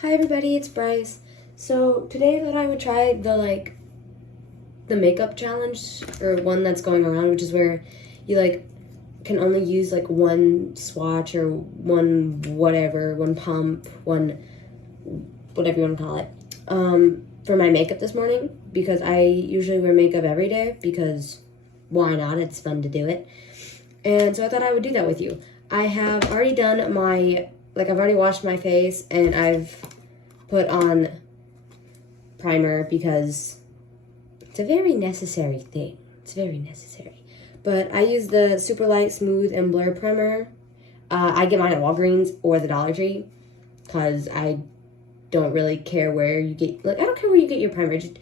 Hi everybody, it's Bryce. So today I thought I would try the makeup challenge, or one that's going around, which is where you can only use one swatch or one whatever, one pump, one whatever you want to call it, for my makeup this morning, because I usually wear makeup every day because why not? It's fun to do it. And so I thought I would do that with you. I have already done I've already washed my face and I've put on primer because it's a very necessary thing. It's very necessary. But I use the Super Light Smooth and Blur Primer. I get mine at Walgreens or the Dollar Tree because I don't really care where you get, I don't care where you get your primer. Just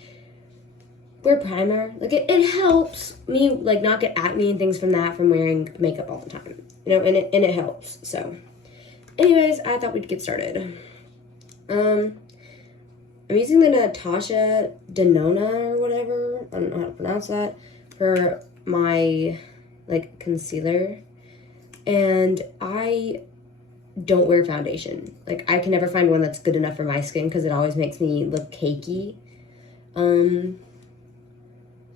wear primer. It helps me not get acne and things from wearing makeup all the time. And it helps. So anyways, I thought we'd get started. I'm using the Natasha Denona or whatever, I don't know how to pronounce that, for my concealer. And I don't wear foundation. I can never find one that's good enough for my skin because it always makes me look cakey.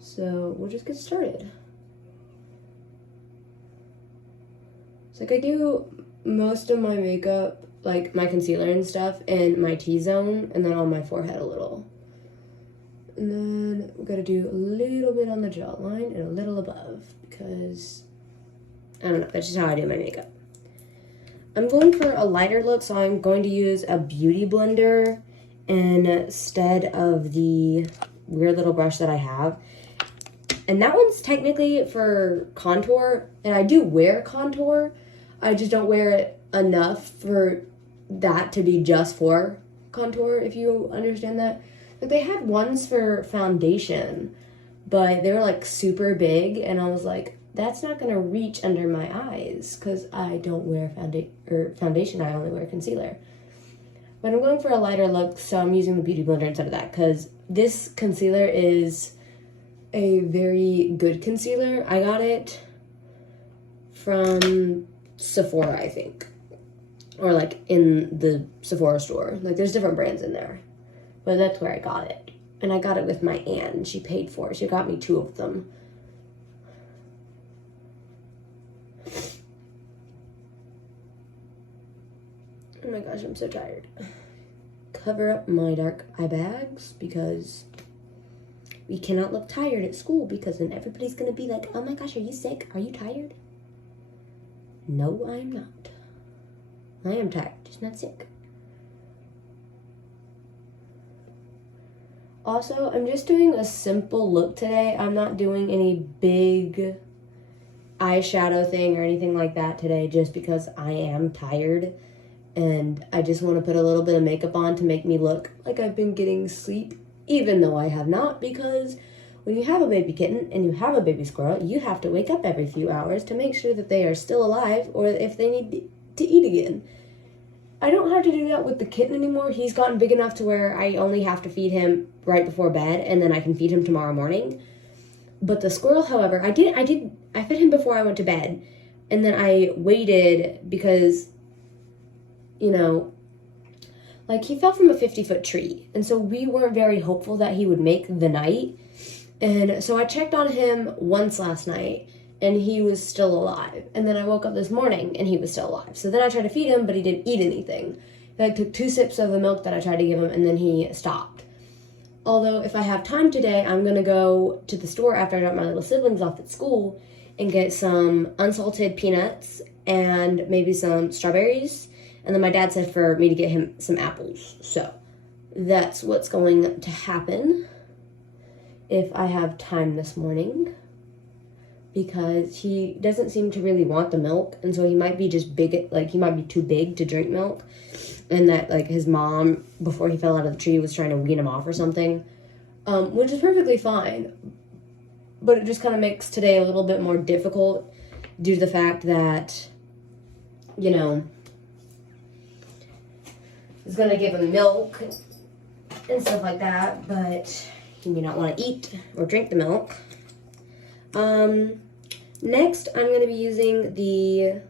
So we'll just get started. I do most of my makeup, my concealer and stuff, in my T-zone, and then on my forehead a little. And then we're gonna do a little bit on the jawline and a little above, because, I don't know, that's just how I do my makeup. I'm going for a lighter look, so I'm going to use a beauty blender instead of the weird little brush that I have. And that one's technically for contour, and I do wear contour, I just don't wear it enough for that to be just for contour, if you understand that. They had ones for foundation, but they were super big, and I was like, that's not gonna reach under my eyes because I don't wear foundation, I only wear concealer. But I'm going for a lighter look, so I'm using the beauty blender instead of that, because this concealer is a very good concealer. I got it from Sephora, I think, or in the Sephora store. There's different brands in there, but that's where I got it. And I got it with my aunt, and she paid for it. She got me 2 of them. Oh my gosh, I'm so tired. Cover up my dark eye bags because we cannot look tired at school, because then everybody's gonna be like, oh my gosh, are you sick? Are you tired? No, I'm not. I am tired, just not sick. Also, I'm just doing a simple look today. I'm not doing any big eyeshadow thing or anything like that today, just because I am tired and I just want to put a little bit of makeup on to make me look like I've been getting sleep, even though I have not, because when you have a baby kitten and you have a baby squirrel, you have to wake up every few hours to make sure that they are still alive or if they need to eat again. I don't have to do that with the kitten anymore. He's gotten big enough to where I only have to feed him right before bed, and then I can feed him tomorrow morning. But the squirrel, however, I fed him before I went to bed, and then I waited because, he fell from a 50-foot tree, and so we weren't very hopeful that he would make the night. And so I checked on him once last night, and he was still alive. And then I woke up this morning, and he was still alive. So then I tried to feed him, but he didn't eat anything. I took 2 sips of the milk that I tried to give him, and then he stopped. Although, if I have time today, I'm going to go to the store after I drop my little siblings off at school and get some unsalted peanuts and maybe some strawberries. And then my dad said for me to get him some apples. So that's what's going to happen if I have time this morning, because he doesn't seem to really want the milk, and so he might be just big, he might be too big to drink milk, and that his mom, before he fell out of the tree, was trying to wean him off or something, which is perfectly fine, but it just kind of makes today a little bit more difficult due to the fact that, it's going to give him milk and stuff like that, but he may not want to eat or drink the milk. Next, I'm going to be using the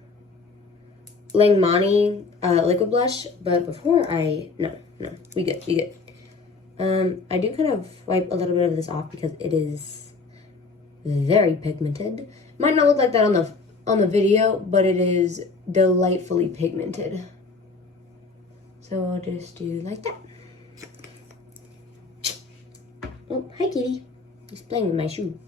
Langmani liquid blush, but before no, we good. I do kind of wipe a little bit of this off because it is very pigmented. Might not look like that on the video, but it is delightfully pigmented. So I'll just do like that. Oh, hi kitty. He's playing with my shoe.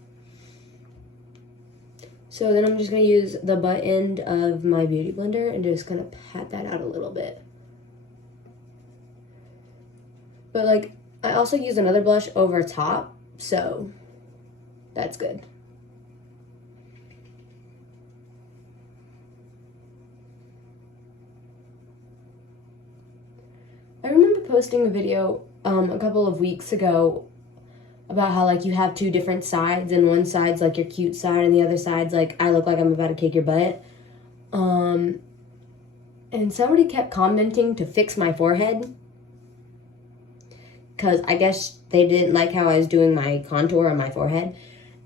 So then I'm just going to use the butt end of my Beauty Blender and just kind of pat that out a little bit. But like, I also use another blush over top, so that's good. I remember posting a video a couple of weeks ago about how like you have two different sides, and one side's like your cute side and the other side's like I look like I'm about to kick your butt. And somebody kept commenting to fix my forehead because I guess they didn't like how I was doing my contour on my forehead.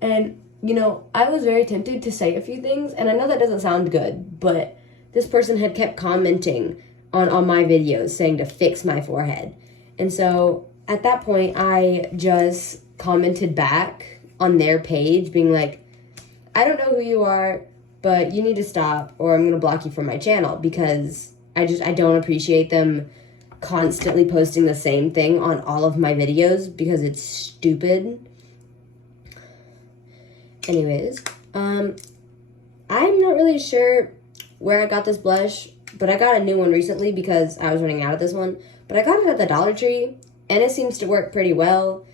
And you know, I was very tempted to say a few things, and I know that doesn't sound good, but this person had kept commenting on my videos saying to fix my forehead. And so at that point I just commented back on their page being like, I don't know who you are, but you need to stop or I'm gonna block you from my channel, because I don't appreciate them constantly posting the same thing on all of my videos because it's stupid. Anyways, I'm not really sure where I got this blush, but I got a new one recently because I was running out of this one. But I got it at the Dollar Tree, and it seems to work pretty well.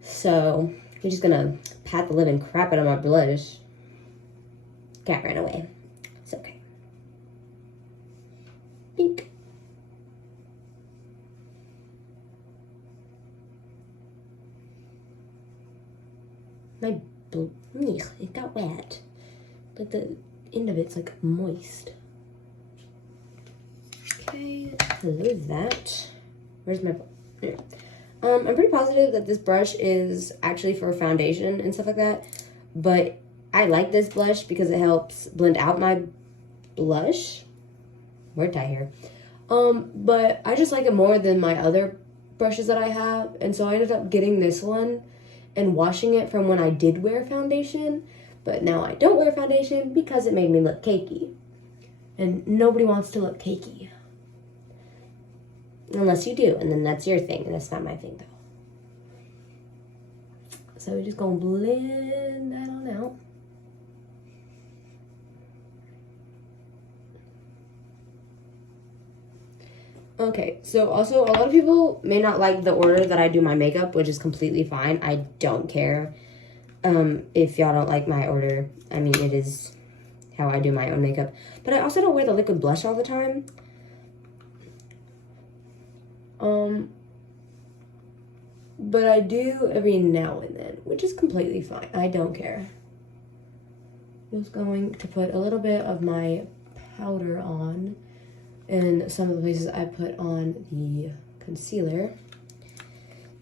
So, I'm just gonna pat the living crap out of my blush. Cat ran away. It's okay. Pink. My it got wet. Like the end of it's like moist. Okay, close that. Where's my I'm pretty positive that this brush is actually for foundation and stuff like that, but I like this blush because it helps blend out my blush. Word tie here. But I just like it more than my other brushes that I have, and so I ended up getting this one and washing it from when I did wear foundation, but now I don't wear foundation because it made me look cakey. And nobody wants to look cakey. Unless you do, and then that's your thing, and that's not my thing, though. So we're just gonna blend that on out. Okay, so also a lot of people may not like the order that I do my makeup, which is completely fine. I don't care if y'all don't like my order. I mean, it is how I do my own makeup. But I also don't wear the liquid blush all the time. But I do every now and then, which is completely fine. I don't care. Just going to put a little bit of my powder on in some of the places I put on the concealer.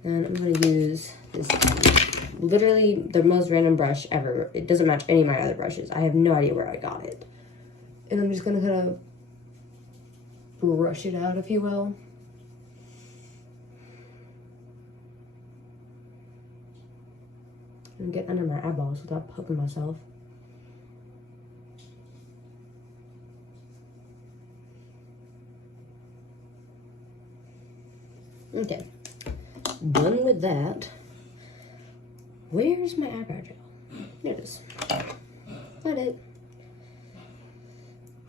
And I'm going to use this, literally the most random brush ever. It doesn't match any of my other brushes. I have no idea where I got it. And I'm just going to kind of brush it out, if you will. And get under my eyeballs without poking myself. Okay, done with that. Where's my eyebrow gel? There it is. Got it.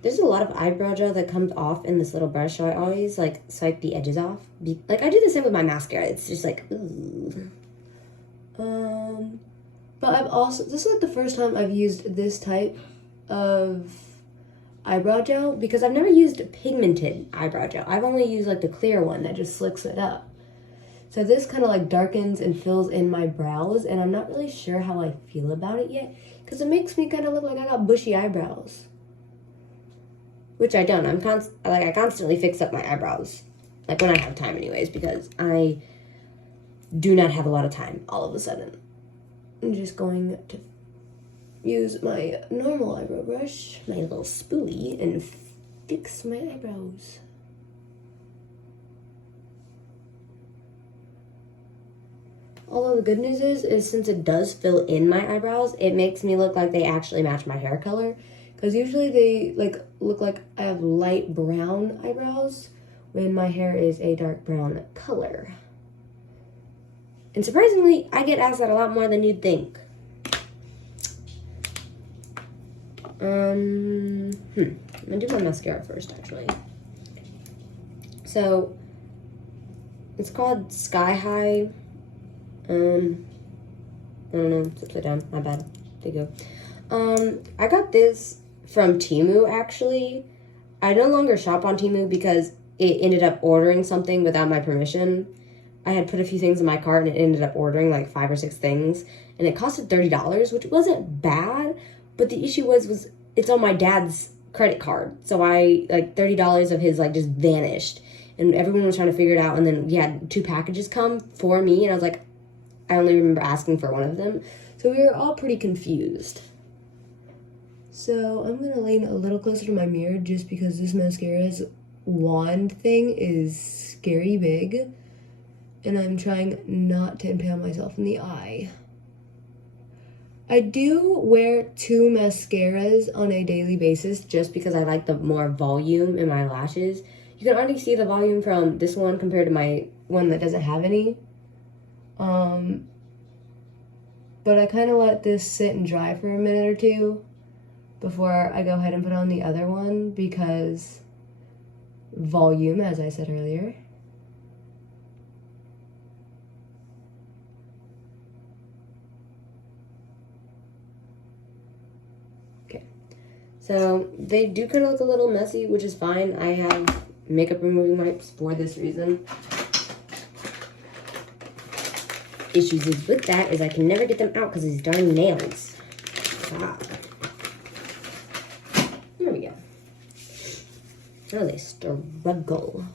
There's a lot of eyebrow gel that comes off in this little brush, so I always like swipe the edges off. Like I do the same with my mascara. It's just like, ooh. But I've also, this is like the first time I've used this type of eyebrow gel because I've never used pigmented eyebrow gel. I've only used like the clear one that just slicks it up. So this kind of like darkens and fills in my brows, and I'm not really sure how I feel about it yet because it makes me kind of look like I got bushy eyebrows, which I don't. I constantly fix up my eyebrows, like when I have time anyways, because I do not have a lot of time all of a sudden. I'm just going to use my normal eyebrow brush, my little spoolie, and fix my eyebrows. Although the good news is since it does fill in my eyebrows, it makes me look like they actually match my hair color. Because usually they look like I have light brown eyebrows when my hair is a dark brown color. And surprisingly, I get asked that a lot more than you'd think. I'm gonna do my mascara first, actually. So, it's called Sky High. I don't know, it's upside down, my bad. There you go. I got this from Temu, actually. I no longer shop on Temu because it ended up ordering something without my permission. I had put a few things in my cart and it ended up ordering like 5 or 6 things. And it costed $30, which wasn't bad. But the issue was it's on my dad's credit card. So like $30 of his just vanished. And everyone was trying to figure it out. And then, yeah, 2 packages come for me. And I was like, I only remember asking for one of them. So we were all pretty confused. So I'm going to lean a little closer to my mirror just because this mascara's wand thing is scary big. And I'm trying not to impale myself in the eye. I do wear 2 mascaras on a daily basis just because I like the more volume in my lashes. You can already see the volume from this one compared to my one that doesn't have any. But I kind of let this sit and dry for a minute or two before I go ahead and put on the other one because volume, as I said earlier. Okay, so they do kind of look a little messy, which is fine. I have makeup removing wipes for this reason. Issues with that is I can never get them out because of these darn nails. Ah. There we go. Oh, they struggle.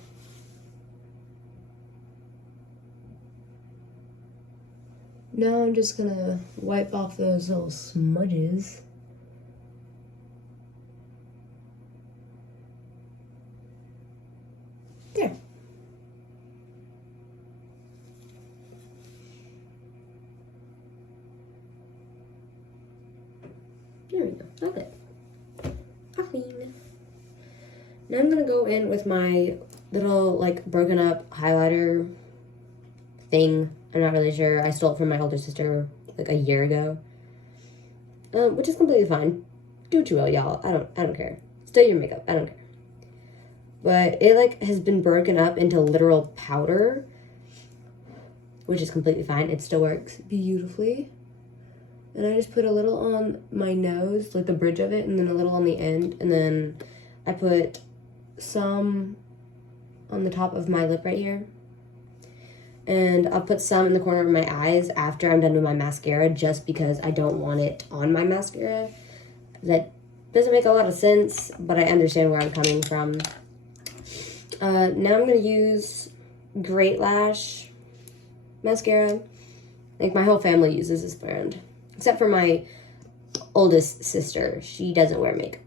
Now I'm just gonna wipe off those little smudges. There. There we go. Love it. Clean. Now I'm gonna go in with my little broken up highlighter thing. I'm not really sure. I stole it from my older sister a year ago, which is completely fine. Do what you will, y'all. I don't care. Still your makeup. I don't care. But it has been broken up into literal powder, which is completely fine. It still works beautifully. And I just put a little on my nose, the bridge of it, and then a little on the end. And then I put some on the top of my lip right here. And I'll put some in the corner of my eyes after I'm done with my mascara just because I don't want it on my mascara. That doesn't make a lot of sense, but I understand where I'm coming from. Now I'm going to use Great Lash mascara. My whole family uses this brand. Except for my oldest sister. She doesn't wear makeup.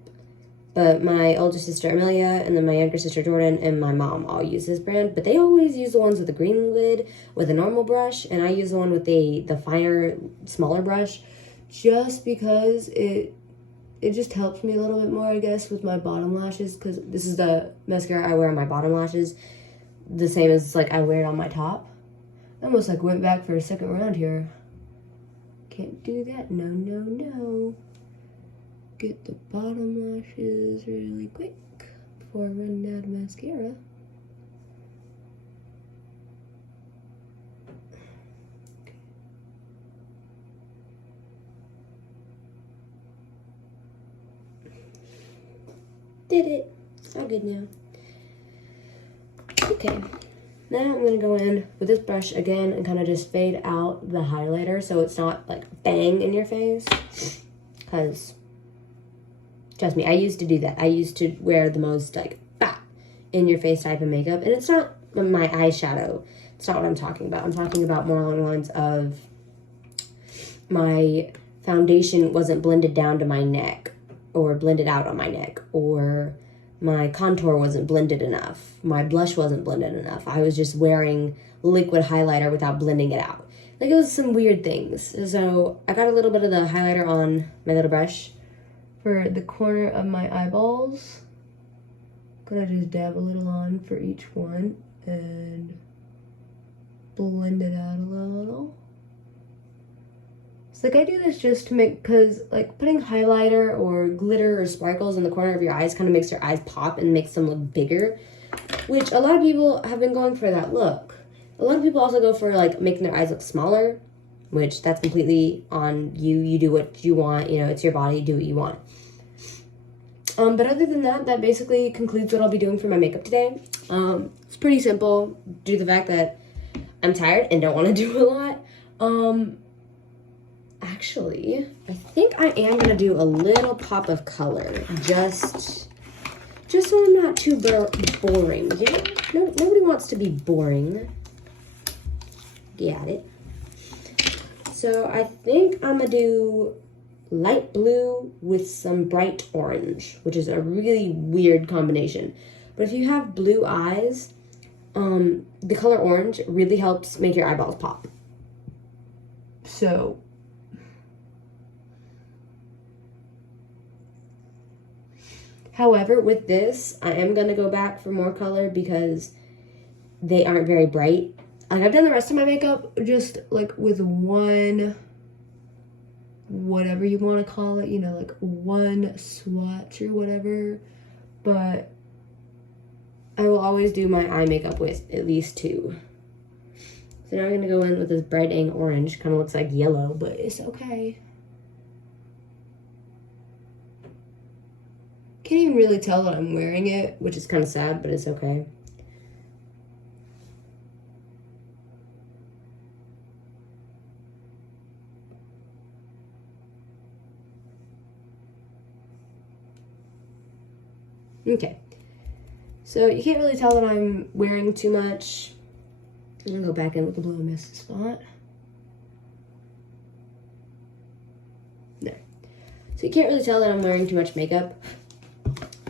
But my older sister, Amelia, and then my younger sister, Jordan, and my mom all use this brand. But they always use the ones with the green lid with a normal brush. And I use the one with the finer, smaller brush. Just because it just helps me a little bit more, I guess, with my bottom lashes. Because this is the mascara I wear on my bottom lashes. The same as, I wear it on my top. I almost, went back for a second round here. Can't do that. No, no, no. Get the bottom lashes really quick before I run out of mascara. Did it. All good now. Okay. Now I'm going to go in with this brush again and kind of just fade out the highlighter so it's not bang in your face. Because, trust me, I used to do that. I used to wear the most bah, in your face type of makeup. And it's not my eyeshadow. It's not what I'm talking about. I'm talking about more along the lines of my foundation wasn't blended down to my neck or blended out on my neck, or my contour wasn't blended enough. My blush wasn't blended enough. I was just wearing liquid highlighter without blending it out. Like, it was some weird things. So I got a little bit of the highlighter on my little brush for the corner of my eyeballs. Gonna just dab a little on for each one and blend it out a little. So like, I do this just to make, because like putting highlighter or glitter or sparkles in the corner of your eyes kind of makes your eyes pop and makes them look bigger, which a lot of people have been going for that look. A lot of people also go for like making their eyes look smaller, which that's completely on you. You do what you want, you know, it's your body, do what you want. But other than that, that basically concludes what I'll be doing for my makeup today. It's pretty simple due to the fact that I'm tired and don't want to do a lot. Actually, I think I am going to do a little pop of color, just so I'm not too boring. You know? Nobody wants to be boring. Got it. So I think I'm going to do light blue with some bright orange, which is a really weird combination. But if you have blue eyes, the color orange really helps make your eyeballs pop. So however, with this, I am going to go back for more color because they aren't very bright. Like, I've done the rest of my makeup just like with one, whatever you want to call it, you know, like one swatch or whatever. But I will always do my eye makeup with at least two. So now I'm going to go in with this brightening orange. Kind of looks like yellow, but it's okay. Can't even really tell that I'm wearing it, which is kind of sad, but it's okay. Okay, so you can't really tell that I'm wearing too much. I'm gonna go back in with the blue and miss the spot. There. So you can't really tell that I'm wearing too much makeup,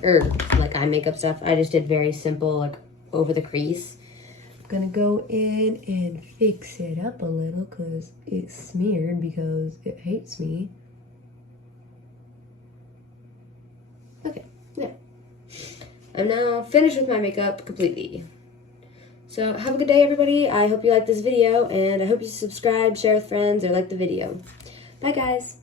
or like eye makeup stuff. I just did very simple, like over the crease. I'm gonna go in and fix it up a little because it's smeared because it hates me. Okay, there. I'm now finished with my makeup completely. So have a good day, everybody. I hope you liked this video, and I hope you subscribe, share with friends, or like the video. Bye, guys.